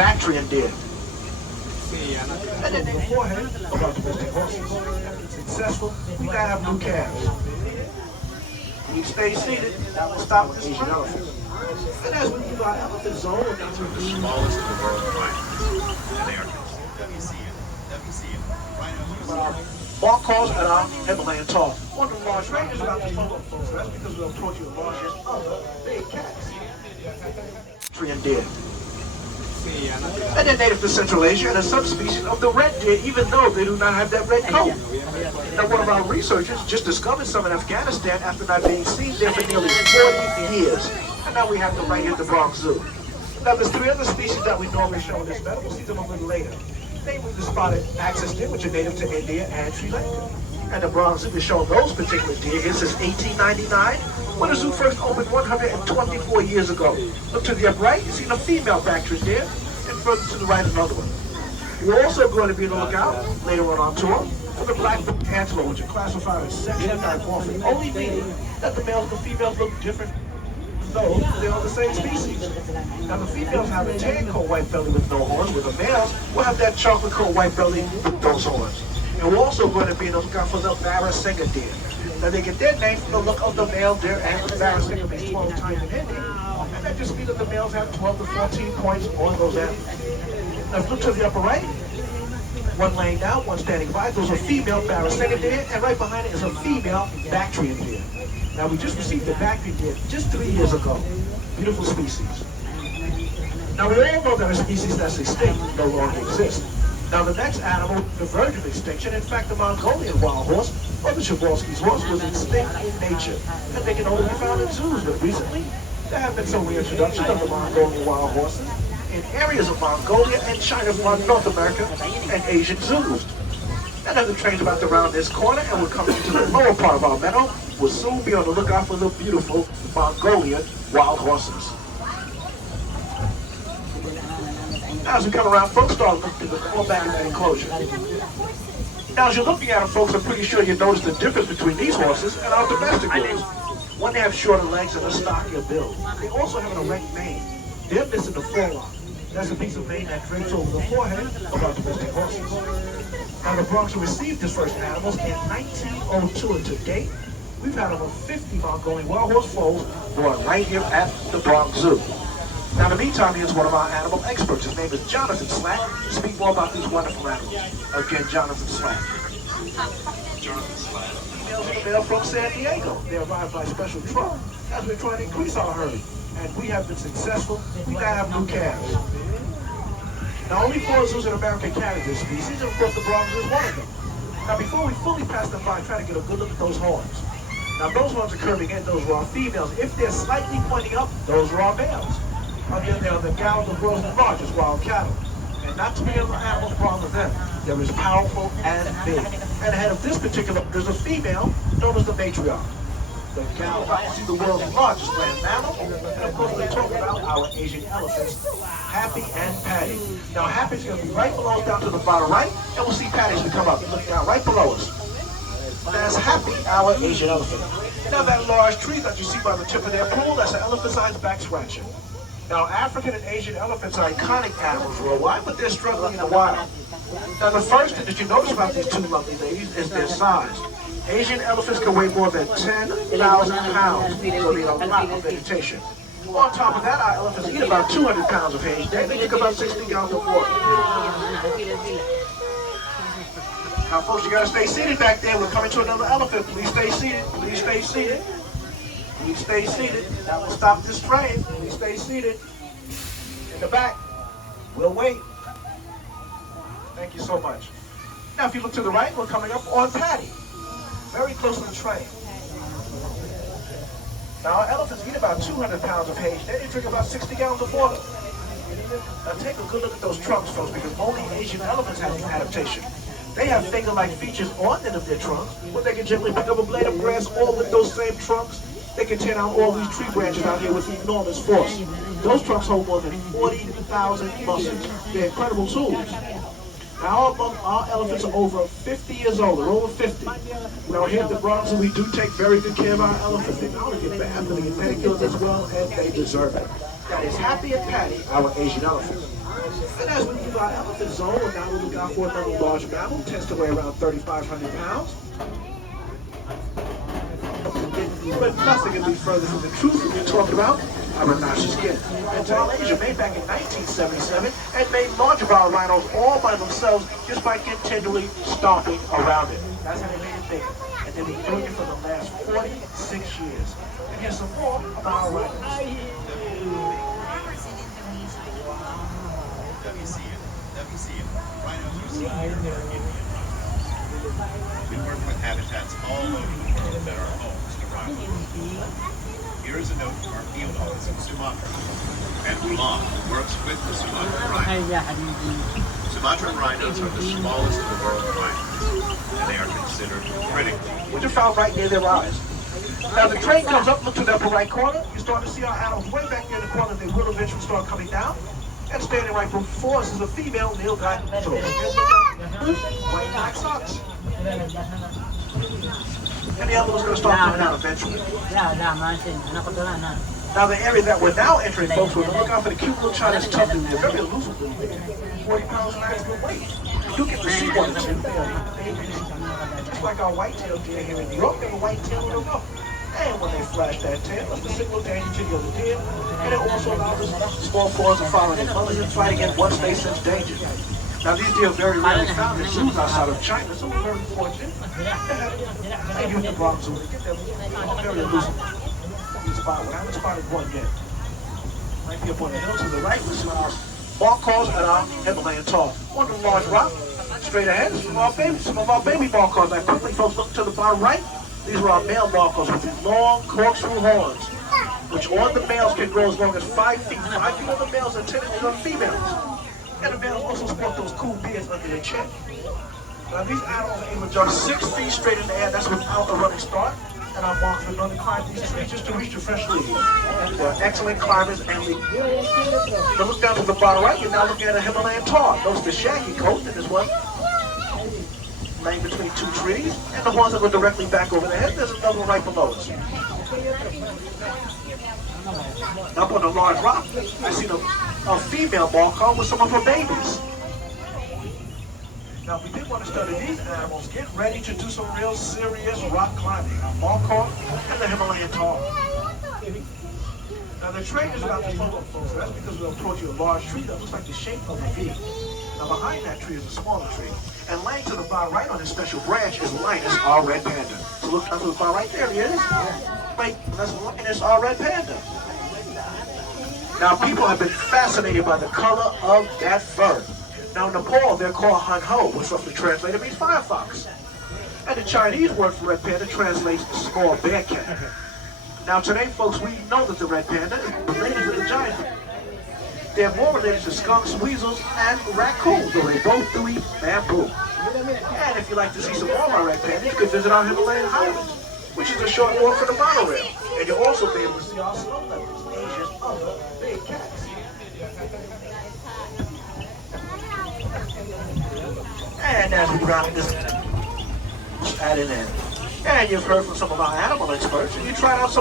Bactrian deer. And then beforehand, about domestic horses. Successful, we gotta have new calves. We stay seated, now we'll stop with Asian elephant. And as we do our elephant zone, we're down to the smallest in the world of rhinos. And they are Markhors and our Himalayan Tahr. One of the large ranges about to follow folks. That's because we're approaching the largest other big cats. Bactrian deer. And they're native to Central Asia and a subspecies of the red deer, even though they do not have that red coat. Now, one of our researchers just discovered some in Afghanistan after not being seen there for nearly 40 years. And now we have them right here at the Bronx Zoo. Now, there's three other species that we normally show in this meadow. We'll see them a little later. Namely, the spotted axis deer, which are native to India and Sri Lanka. And the Bronx Zoo has shown those particular deer here since 1899, when the zoo first opened 124 years ago. Look to the upright, you see the female Bactrian deer, and further to the right, another one. We're also going to be on the lookout later on tour for the Blackbuck antelope, which are classified as sexually dimorphic, only meaning that the males and the females look different, though they're all the same species. Now the females have a tan coat white belly with no horns, where the males will have that chocolate coat white belly with those horns. And we're also going to be in the lookout for the Barasingha deer. Now they get their name from the look of the male deer, and the Barasingha means 12 times in Hindi. And that just means that the males have 12 to 14 points on those animals. Now look to the upper right. One laying down, one standing by. Those are female Barasingha deer, and right behind it is a female Bactrian deer. Now we just received the Bactrian deer just 3 years ago. Beautiful species. Now we all know that a species that's extinct no longer exists. Now the next animal, the verge of extinction, in fact the Mongolian wild horse, or the Przewalski's horse, was extinct in nature. And they can only be found in zoos, but recently there have been some reintroductions of the Mongolian wild horses in areas of Mongolia and China from North America and Asian zoos. And as the train's about to round this corner and we're coming into the lower part of our meadow, we'll soon be on the lookout for the beautiful Mongolian wild horses. Now as we come around, folks start looking to the fall back in that enclosure. Now as you're looking at them, folks, I'm pretty sure you notice the difference between these horses and our domestic ones. One, they have shorter legs and a stockier build. They also have an erect mane. They're missing the forelock. That's a piece of mane that drapes over the forehead of our domestic horses. Now the Bronx Zoo received its first animals in 1902, and to date, we've had over 50 Mongolian wild horse foals born right here at the Bronx Zoo. Now in the meantime, here's one of our animal experts. His name is Jonathan Slack, to speak more about these wonderful animals. Again, Jonathan Slack. Jonathan Slack. They're from San Diego. They arrived by special truck as we're trying to increase our herd. And we have been successful. We gotta have new calves. Now only 4 zoos in America carry this species, and of course the Bronx is one of them. Now before we fully pass them by, try to get a good look at those horns. Now those horns are curving in, those are our females. If they're slightly pointing up, those are our males. Again, they're the Gaur, the world's largest wild cattle. And not too many other animals bother them. They're as powerful and big. And ahead of this particular, there's a female known as the matriarch. The Gaur is the world's largest land mammal. And of course, we're talking about our Asian elephants, Happy and Patty. Now, Happy's going to be right below us down to the bottom right, and we'll see Patty's to come up. Look down right below us. That's Happy, our Asian elephant. Now, that large tree that you see by the tip of their pool, that's an elephant-sized back scratcher. Now, African and Asian elephants are iconic animals worldwide, but they're struggling in the wild. Now, the first thing that you notice about these two lovely ladies is their size. Asian elephants can weigh more than 10,000 pounds, so they need a lot of vegetation. On top of that, our elephants eat about 200 pounds of hay. They drink about 60 gallons of water. Now, folks, you gotta stay seated back there. We're coming to another elephant. Please stay seated. Please stay seated. Please stay seated. Now we'll stop this train. Please stay seated. In the back. We'll wait. Thank you so much. Now, if you look to the right, we're coming up on Patty. Very close to the train. Now, our elephants eat about 200 pounds of hay. They drink about 60 gallons of water. Now, take a good look at those trunks, folks, because only Asian elephants have adaptation. They have finger-like features on the end of their trunks, where they can gently pick up a blade of grass, all with those same trunks. They can tear down all these tree branches out here with enormous force. Those trunks hold more than 40,000 muscles. They're incredible tools. Now, our elephants are over 50 years old. They're over 50. Now, here at the Bronx Zoo, we do take very good care of our elephants. They not only get baths, but they get pedicures as well, and they deserve it. That is Happy and Patty, our Asian elephant. And as we move our elephant zone, and now we look out for another large mammal, tends to weigh around 3,500 pounds. But nothing can be further from the truth when you're talking about a rhinoceros skin. And Asia made back in 1977 and made large of our rhinos all by themselves just by continually stomping around it. That's how they made it big. And they've been doing it for the last 46 years. And here's some more about our rhinos. Let me see it. Rhinos are seen here in India. We work with habitats all over the world that are homes to rhinos. Here is a note from our field office in Sumatra. And Ulam works with the Sumatran rhinos. Sumatran rhinos are the smallest of the world's rhinos, and they are considered critical. Which are found right near their eyes. Now the train comes up, look to the upper right corner. You start to see our animals way back near the corner. They will eventually start coming down. And standing right before us is a female Nilgai. White black socks. And the other one's going to start coming out eventually. Now the area that we're now entering, folks, we're going to look out for the cute little Chinese Tufted. They're very elusive. 40 pounds maximum weight. You get to see one too. Just like our white-tail deer here in New York, they have a white tail in the rough. And when they flash that tail, that's the signal danger to the other deer. And it also allows us small paws to follow their mothers and fight again once they sense danger. Now these deer are very rarely found in zoos outside of China, so we're very fortunate. Maybe with the Bronx Zoo, they get them very elusive. We haven't spotted one yet. Might be up on the hill to the right, we see our Markhors and our Himalayan Tahr. On the large rock, straight ahead, some of our baby Markhors. Now quickly, folks, look to the bottom right. These are our male Markhors with these long corkscrew horns, which on the males can grow as long as 5 feet. 5 feet on the males and 10 on the females. And the males also sport those cool beards under their chin. Now these animals are able to jump 6 feet straight in the air. That's without a running start. And our Markhors are going to climb these trees just to reach the fresh leaves. They're excellent climbers and leaves. Now look down to the bottom right. You're now looking at a Himalayan Tahr. Notice the shaggy coat in this one, laying between 2 trees, and the ones that go directly back over the head. There's another one right below us. Up on the large rock, I see a female Markhor with some of her babies. Now, if we did want to study these animals, get ready to do some real serious rock climbing. Our Markhor and the Himalayan Tahr. Now, the train is about to float up, folks. That's because we're approaching a large tree that looks like the shape of a V. Now, behind that tree is a smaller tree. And laying to the far right on this special branch is Linus, our red panda. So look down to the far right, there he is. Wait, that's Linus, our red panda. Now, people have been fascinated by the color of that fur. Now, in Nepal, they're called Han Ho, which roughly translated means firefox. And the Chinese word for red panda translates small bear cat. Now, today, folks, we know that the red panda is related to the giant. They're more related to skunks, weasels, and raccoons, though they both do eat bamboo. And if you'd like to see some more of our red pandas, you can visit our Himalayan highlands, which is a short walk from the monorail. And you'll also be able to see our snow leopards, Asia's other big cats. And as we round this at an end, and you've heard from some of our animal experts, and you tried out some